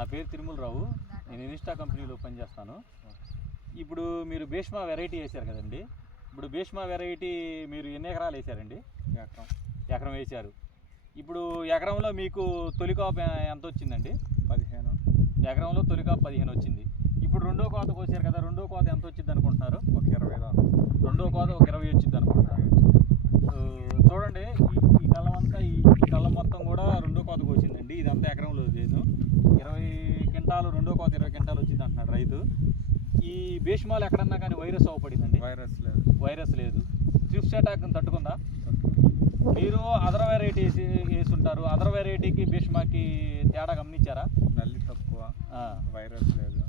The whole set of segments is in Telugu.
నా పేరు తిరుమలరావు. నేను ఇన్స్టా కంపెనీలో పనిచేస్తాను. ఇప్పుడు మీరు భీష్మ వెరైటీ వేశారు కదండి. ఇప్పుడు భీష్మ వెరైటీ మీరు ఎన్ని ఎకరాలు వేశారండి? ఎకరం వేశారు. ఇప్పుడు ఎకరంలో మీకు తొలి కాపు ఎంత వచ్చిందండి? 15. ఎకరంలో తొలి కాపు 15 వచ్చింది. ఇప్పుడు రెండో కోత కోసారు కదా, రెండో కోత ఎంత వచ్చింది అనుకుంటున్నారు? ఒక 20. రెండో కోత ఒక 20 వచ్చింది అనుకుంటున్నారు. చూడండి, ఈ కళ్ళం అంతా ఈ కళ్ళం మొత్తం కూడా రెండో కోత కోసిందండి. ఇదంతా ఎకరంలో లేదు. 20 క్వింటాలు రెండో కోత 20 క్వింటాలు వచ్చింది అంటున్నాడు రైతు. ఈ భీష్మాలు ఎక్కడన్నా కానీ వైరస్ అవ్వబడిందండి? వైరస్ లేదు. త్రిప్స్ అటాక్ తట్టుకుందా? మీరు అదర్ వెరైటీ వేసి ఉంటారు. అదర్ వెరైటీకి భీష్మాకి తేడా గమనించారా? నల్లి తక్కువ, వైరస్ లేదు.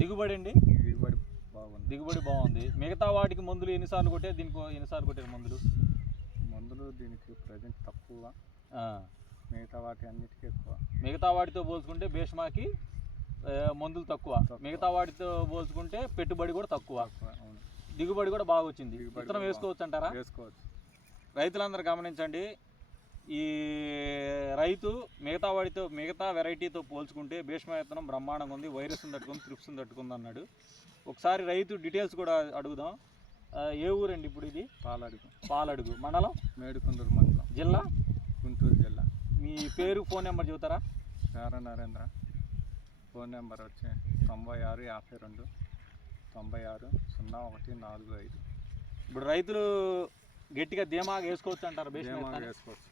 దిగుబడి అండి? దిగుబడి బాగుంది. మిగతా వాటికి మందులు ఎన్నిసార్లు కొట్టారు? దీనికి ఎన్నిసార్లు కొట్టారు మందులు? దీనికి ప్రజెంట్ తక్కువ, మిగతా వాటి అన్నిటికీ ఎక్కువ. మిగతా వాటితో పోల్చుకుంటే భీష్మాకి మందులు తక్కువ, మిగతా వాటితో పోల్చుకుంటే పెట్టుబడి కూడా తక్కువ. దిగుబడి కూడా బాగా వచ్చింది. విత్తనం వేసుకోవచ్చు అంటారా? వేసుకోవచ్చు. రైతులందరూ గమనించండి, ఈ రైతు మిగతా వెరైటీతో పోల్చుకుంటే భీష్మ విత్తనం బ్రహ్మాండంగా ఉంది. వైరస్ని తట్టుకుంది, త్రిప్స్ని తట్టుకుంది అన్నాడు. ఒకసారి రైతు డీటెయిల్స్ కూడా అడుగుదాం. ఏ ఊరండి ఇప్పుడు ఇది? పాలడుగు మండలం, మేడుకుందూరు మండలం, జిల్లా గుంటూరు జిల్లా. మీ పేరు, ఫోన్ నెంబర్ చెబుతారా? నరేంద్ర. ఫోన్ నెంబర్ వచ్చి 96 52 96 0145. ఇప్పుడు రైతులు గట్టిగా ధీమాగా వేసుకోవచ్చు అంటారు? వేసుకోవచ్చు.